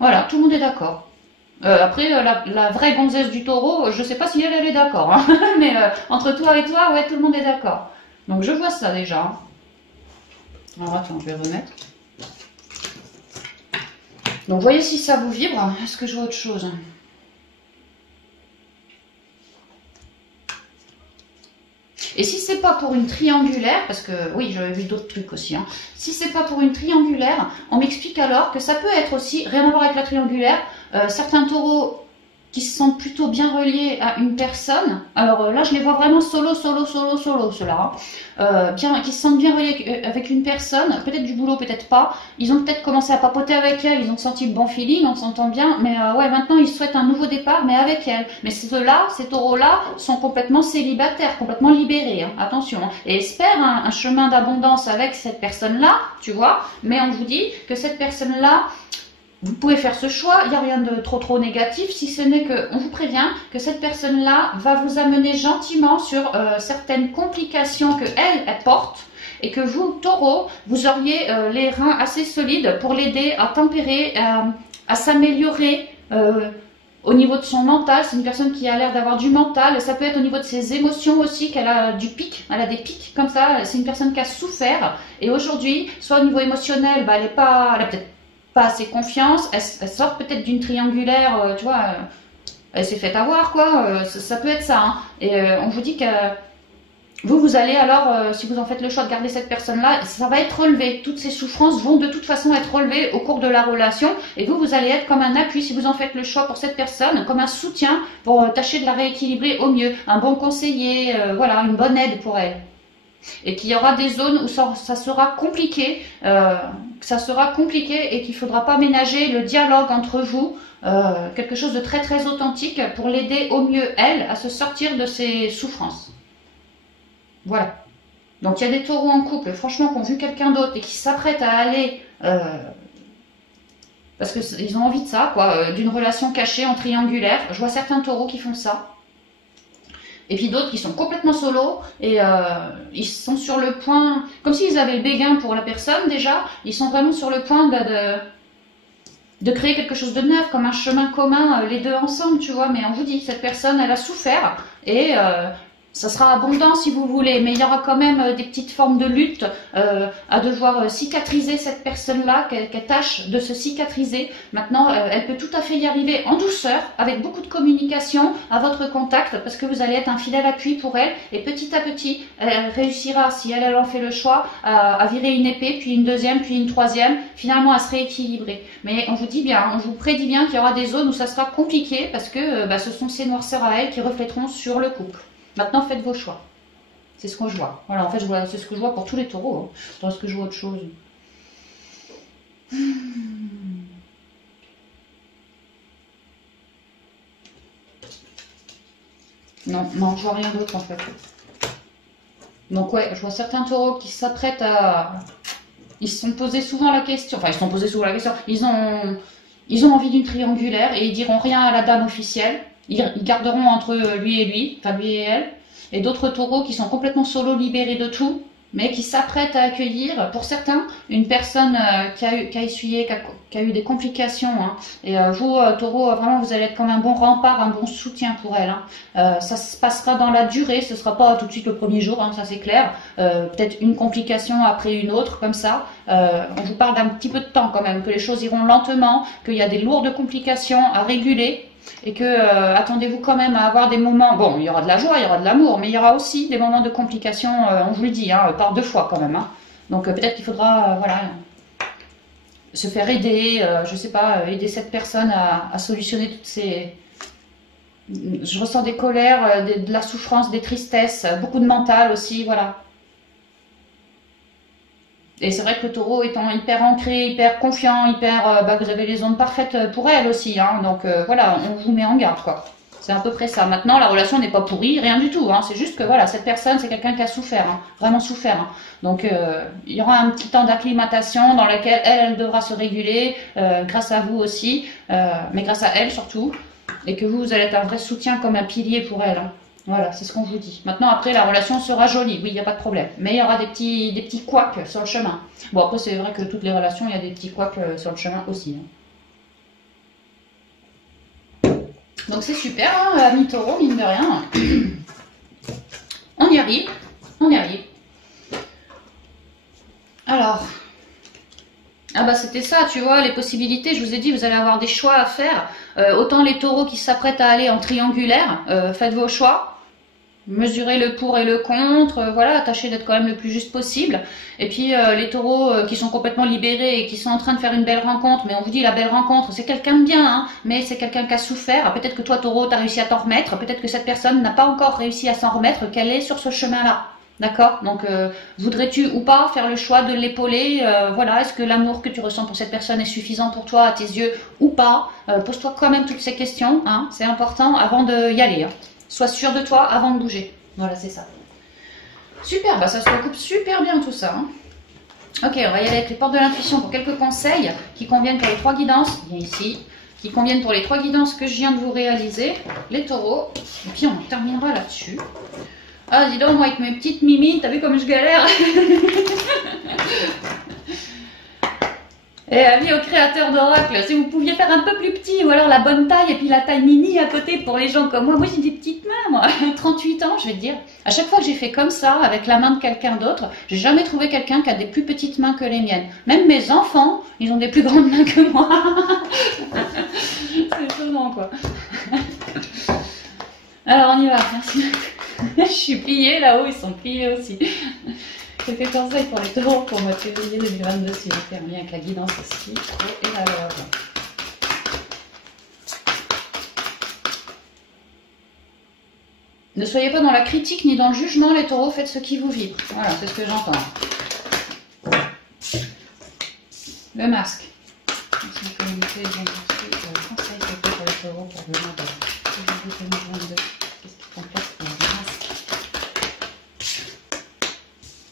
Voilà, tout le monde est d'accord. Après, la vraie gonzesse du taureau, je sais pas si elle est d'accord. Hein. Mais entre toi et toi, ouais, tout le monde est d'accord. Donc, je vois ça déjà. Alors, attends, je vais remettre. Donc, voyez si ça vous vibre. Est-ce que je vois autre chose? Et si c'est pas pour une triangulaire, parce que oui, j'avais vu d'autres trucs aussi, hein. Si c'est pas pour une triangulaire, on m'explique alors que ça peut être aussi, rien à voir avec la triangulaire, certains taureaux qui se sentent plutôt bien reliés à une personne. Alors là, je les vois vraiment solo, ceux-là. Hein. Qui se sentent bien reliés avec une personne, peut-être du boulot, peut-être pas. Ils ont peut-être commencé à papoter avec elle, ils ont senti le bon feeling, on s'entend bien. Mais ouais, maintenant, ils souhaitent un nouveau départ, mais avec elle. Mais ceux-là, ces taureaux-là, sont complètement célibataires, complètement libérés. Hein. Attention. Hein. Et espèrent un chemin d'abondance avec cette personne-là, tu vois. Mais on vous dit que cette personne-là, vous pouvez faire ce choix, il n'y a rien de trop négatif, si ce n'est que, on vous prévient que cette personne-là va vous amener gentiment sur certaines complications que elle porte et que vous, taureau, vous auriez les reins assez solides pour l'aider à tempérer, à s'améliorer au niveau de son mental. C'est une personne qui a l'air d'avoir du mental, ça peut être au niveau de ses émotions aussi, qu'elle a du pic, elle a des pics comme ça, c'est une personne qui a souffert et aujourd'hui, soit au niveau émotionnel, bah, elle a peut-être pas assez confiance, elle sort peut-être d'une triangulaire, tu vois, elle s'est fait avoir, quoi, ça peut être ça. Hein. Et on vous dit que vous allez alors, si vous en faites le choix de garder cette personne-là, ça va être relevé. Toutes ces souffrances vont de toute façon être relevées au cours de la relation, et vous allez être comme un appui si vous en faites le choix pour cette personne, comme un soutien pour tâcher de la rééquilibrer au mieux, un bon conseiller, voilà, une bonne aide pour elle. Et qu'il y aura des zones où ça sera compliqué, et qu'il ne faudra pas ménager le dialogue entre vous, quelque chose de très authentique pour l'aider au mieux, elle, à se sortir de ses souffrances. Voilà. Donc il y a des taureaux en couple, franchement, qui ont vu quelqu'un d'autre et qui s'apprêtent à aller, parce qu'ils ont envie de ça, quoi, d'une relation cachée en triangulaire. Je vois certains taureaux qui font ça. Et puis d'autres qui sont complètement solo et ils sont sur le point, comme s'ils avaient le béguin pour la personne déjà, ils sont vraiment sur le point de créer quelque chose de neuf, comme un chemin commun, les deux ensemble, tu vois. Mais on vous dit, cette personne, elle a souffert et ça sera abondant si vous voulez, mais il y aura quand même des petites formes de lutte à devoir cicatriser cette personne-là, qu'elle tâche de se cicatriser. Maintenant, elle peut tout à fait y arriver en douceur, avec beaucoup de communication à votre contact, parce que vous allez être un fidèle appui pour elle, et petit à petit, elle réussira, si elle en fait le choix, à virer une épée, puis une deuxième, puis une troisième, finalement à se rééquilibrer. Mais on vous dit bien, on vous prédit bien qu'il y aura des zones où ça sera compliqué, parce que ce sont ces noirceurs à elle qui reflèteront sur le couple. Maintenant, faites vos choix. C'est ce que je vois. Voilà, en fait, c'est ce que je vois pour tous les taureaux. Hein. Est-ce que je vois autre chose? Non, non, je vois rien d'autre en fait. Donc ouais, je vois certains taureaux qui s'apprêtent à... Ils se sont posés souvent la question, enfin ils se sont posés souvent la question, ils ont envie d'une triangulaire et ils diront rien à la dame officielle. Ils garderont entre lui, enfin lui et elle. Et d'autres taureaux qui sont complètement solo, libérés de tout, mais qui s'apprêtent à accueillir, pour certains, une personne qui a essuyé, qui a eu des complications. Hein. Et vous, taureau, vraiment, vous allez être comme un bon rempart, un bon soutien pour elle. Hein. Ça se passera dans la durée, ce ne sera pas tout de suite le premier jour, hein, ça c'est clair. Peut-être une complication après une autre, comme ça. On vous parle d'un petit peu de temps quand même, que les choses iront lentement, qu'il y a des lourdes complications à réguler. Et que attendez-vous quand même à avoir des moments, bon il y aura de la joie, il y aura de l'amour, mais il y aura aussi des moments de complications, on vous le dit, hein, par 2 fois quand même. Hein. Donc peut-être qu'il faudra voilà, se faire aider, je sais pas, aider cette personne à solutionner toutes ces... Je ressens des colères, de la souffrance, des tristesses, beaucoup de mental aussi, voilà. Et c'est vrai que le taureau étant hyper ancré, hyper confiant, hyper, vous avez les ondes parfaites pour elle aussi, hein, donc voilà, on vous met en garde quoi. C'est à peu près ça. Maintenant, la relation n'est pas pourrie, rien du tout. Hein, c'est juste que voilà, cette personne, c'est quelqu'un qui a souffert, hein, vraiment souffert. Hein. Donc il y aura un petit temps d'acclimatation dans lequel elle devra se réguler, grâce à vous aussi, mais grâce à elle surtout, et que vous allez être un vrai soutien comme un pilier pour elle. Hein. Voilà, c'est ce qu'on vous dit. Maintenant, après, la relation sera jolie, oui, il n'y a pas de problème. Mais il y aura des petits couacs sur le chemin. Bon, après, c'est vrai que toutes les relations, il y a des petits couacs sur le chemin aussi. Hein. Donc c'est super, hein, ami taureau, mine de rien. On y arrive, on y arrive. Alors, ah bah c'était ça, tu vois, les possibilités, je vous ai dit, vous allez avoir des choix à faire. Autant les taureaux qui s'apprêtent à aller en triangulaire, faites vos choix. Mesurez le pour et le contre, voilà, tâchez d'être quand même le plus juste possible. Et puis les taureaux qui sont complètement libérés et qui sont en train de faire une belle rencontre, mais on vous dit la belle rencontre, c'est quelqu'un de bien, hein, mais c'est quelqu'un qui a souffert. Peut-être que toi taureau, tu as réussi à t'en remettre, peut-être que cette personne n'a pas encore réussi à s'en remettre, qu'elle est sur ce chemin-là. D'accord? Donc voudrais-tu ou pas faire le choix de l'épauler, voilà, est-ce que l'amour que tu ressens pour cette personne est suffisant pour toi à tes yeux ou pas? Pose-toi quand même toutes ces questions, hein, c'est important avant d'y aller. Hein. Sois sûr de toi avant de bouger. Voilà, c'est ça. Super, bah ça se recoupe super bien tout ça. Hein. Ok, on va y aller avec les portes de l'intuition pour quelques conseils qui conviennent pour les 3 guidances. Viens ici. Qui conviennent pour les 3 guidances que je viens de vous réaliser. Les taureaux. Et puis on terminera là-dessus. Ah, dis donc, moi avec mes petites mimines, t'as vu comme je galère? Et avis au créateur d'oracle, si vous pouviez faire un peu plus petit, ou alors la bonne taille, et puis la taille mini à côté pour les gens comme moi. Moi j'ai des petites mains, moi, 38 ans, je vais te dire. À chaque fois que j'ai fait comme ça, avec la main de quelqu'un d'autre, j'ai jamais trouvé quelqu'un qui a des plus petites mains que les miennes. Même mes enfants, ils ont des plus grandes mains que moi. C'est étonnant, quoi. Alors on y va, merci. Je suis pliée là-haut, ils sont pliés aussi. Quelques conseils pour les taureaux pour mois de février 2022, si vous terminez avec la guidance aussi. Et alors. Ne soyez pas dans la critique ni dans le jugement, les taureaux, faites ce qui vous vibre. Voilà, c'est ce que j'entends. Le masque. Conseil pour les taureaux pour le mois de février 2022. Qu'est-ce qui complète pour le masque?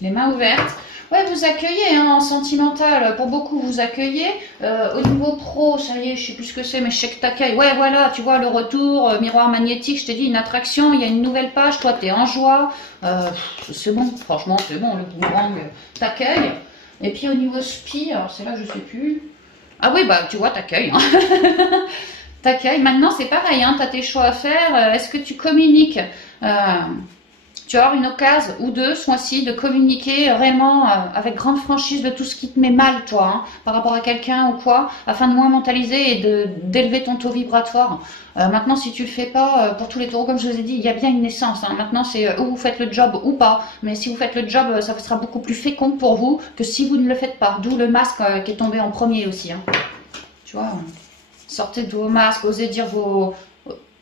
Les mains ouvertes. Ouais, vous accueillez hein, en sentimental. Pour beaucoup, vous accueillez. Au niveau pro, ça y est, je sais plus ce que c'est, mais je sais que t'accueilles. Ouais, voilà, tu vois, le retour, miroir magnétique, je t'ai dit, une attraction, il y a une nouvelle page, toi, t'es en joie. C'est bon, franchement, c'est bon, le boomerang t'accueille. Et puis au niveau spi, alors c'est là que je sais plus. Ah oui, bah, tu vois, t'accueilles. Hein. T'accueilles. Maintenant, c'est pareil, hein, t'as tes choix à faire. Est-ce que tu communiques tu vas avoir une occasion ou deux ce mois-ci de communiquer vraiment avec grande franchise de tout ce qui te met mal, toi, hein, par rapport à quelqu'un ou quoi, afin de moins mentaliser et d'élever ton taux vibratoire. Maintenant, si tu le fais pas, pour tous les taureaux, comme je vous ai dit, il y a bien une naissance. Hein. Maintenant, c'est où vous faites le job ou pas. Mais si vous faites le job, ça sera beaucoup plus fécond pour vous que si vous ne le faites pas. D'où le masque qui est tombé en premier aussi. Hein. Tu vois, sortez de vos masques, osez dire vos...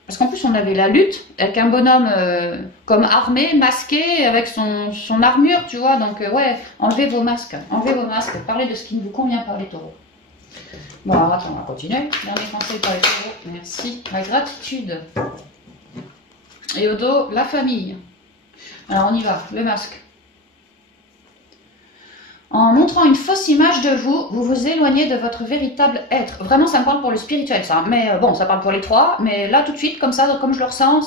Parce qu'en plus, on avait la lutte avec un bonhomme comme armé, masqué, avec son armure, tu vois. Donc, ouais, enlevez vos masques, parlez de ce qui ne vous convient pas, les taureaux. Bon, alors, attends, on va continuer. Dernier conseil pour les taureaux, merci. La gratitude. Et au dos, la famille. Alors on y va, le masque. En montrant une fausse image de vous, vous vous éloignez de votre véritable être. Vraiment, ça me parle pour le spirituel, ça. Mais bon, ça parle pour les trois. Mais là, tout de suite, comme ça, comme je le ressens,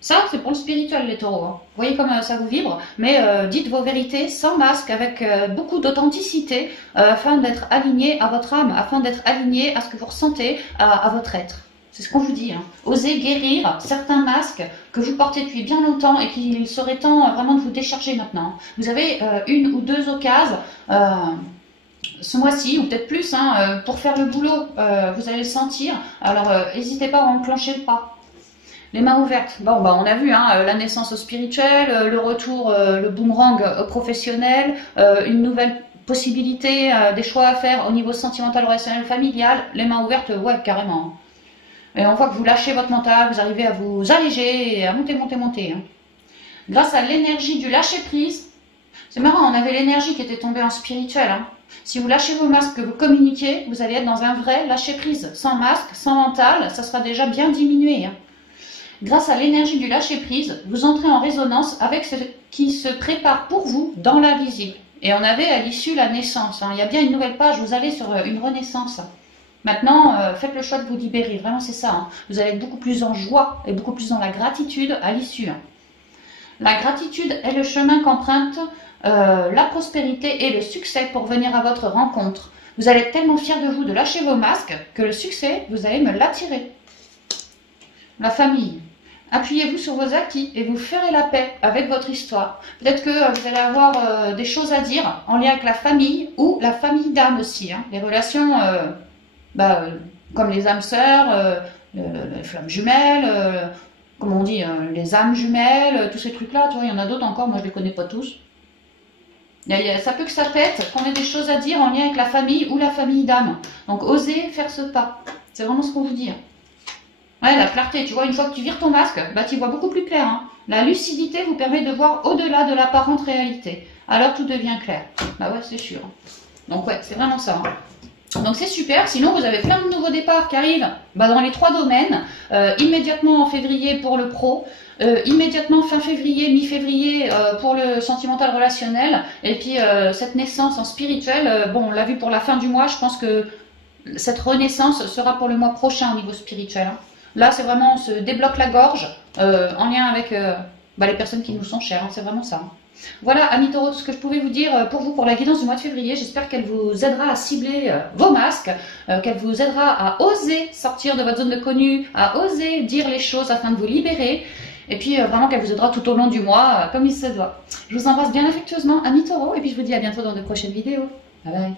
ça, c'est pour le spirituel, les taureaux. Hein. Vous voyez comme ça vous vibre. Mais dites vos vérités sans masque, avec beaucoup d'authenticité, afin d'être aligné à votre âme, afin d'être aligné à ce que vous ressentez, à votre être. C'est ce qu'on vous dit. Hein. Osez guérir certains masques que vous portez depuis bien longtemps et qu'il serait temps vraiment de vous décharger maintenant. Vous avez une ou deux occasions ce mois-ci, ou peut-être plus, hein, pour faire le boulot. Vous allez le sentir. Alors, n'hésitez pas à enclencher le pas. Les mains ouvertes. Bon, bah, on a vu hein, la naissance au spirituel, le retour, le boomerang au professionnel, une nouvelle possibilité, des choix à faire au niveau sentimental, relationnel, familial. Les mains ouvertes, ouais, carrément. Et on voit que vous lâchez votre mental, vous arrivez à vous alléger et à monter. Hein. Grâce à l'énergie du lâcher-prise, c'est marrant, on avait l'énergie qui était tombée en spirituel. Hein. Si vous lâchez vos masques, que vous communiquez, vous allez être dans un vrai lâcher-prise. Sans masque, sans mental, ça sera déjà bien diminué. Hein. Grâce à l'énergie du lâcher-prise, vous entrez en résonance avec ce qui se prépare pour vous dans l'invisible. Et on avait à l'issue la naissance. Hein. Il y a bien une nouvelle page, vous allez sur une renaissance. Maintenant, faites le choix de vous libérer, vraiment c'est ça. Hein. Vous allez être beaucoup plus en joie et beaucoup plus dans la gratitude à l'issue. Hein. La gratitude est le chemin qu'emprunte la prospérité et le succès pour venir à votre rencontre. Vous allez être tellement fiers de vous de lâcher vos masques que le succès, vous allez me l'attirer. La famille. Appuyez-vous sur vos acquis et vous ferez la paix avec votre histoire. Peut-être que vous allez avoir des choses à dire en lien avec la famille ou la famille d'âme aussi. Hein. Les relations... comme les âmes sœurs, les flammes jumelles, comment on dit, les âmes jumelles, tous ces trucs-là, tu vois, il y en a d'autres encore, moi je les connais pas tous. Ça peut que ça pète, qu'on ait des choses à dire en lien avec la famille ou la famille d'âme. Donc osez faire ce pas, c'est vraiment ce qu'on vous dit. Hein. Ouais, la clarté, tu vois, une fois que tu vires ton masque, bah tu vois beaucoup plus clair. Hein. La lucidité vous permet de voir au-delà de l'apparente réalité. Alors tout devient clair. Bah ouais, c'est sûr. Donc ouais, c'est vraiment ça. Hein. Donc c'est super, sinon vous avez plein de nouveaux départs qui arrivent dans les trois domaines, immédiatement en février pour le pro, immédiatement fin février, mi-février pour le sentimental relationnel, et puis cette naissance en spirituel, bon on l'a vu pour la fin du mois, je pense que cette renaissance sera pour le mois prochain au niveau spirituel. Hein. Là c'est vraiment, on se débloque la gorge en lien avec les personnes qui nous sont chères, hein, c'est vraiment ça. Hein. Voilà, amis taureaux, tout ce que je pouvais vous dire pour vous pour la guidance du mois de février. J'espère qu'elle vous aidera à cibler vos masques, qu'elle vous aidera à oser sortir de votre zone de connu, à oser dire les choses afin de vous libérer. Et puis vraiment qu'elle vous aidera tout au long du mois, comme il se doit. Je vous embrasse bien affectueusement, amis taureaux, et puis je vous dis à bientôt dans de prochaines vidéos. Bye bye.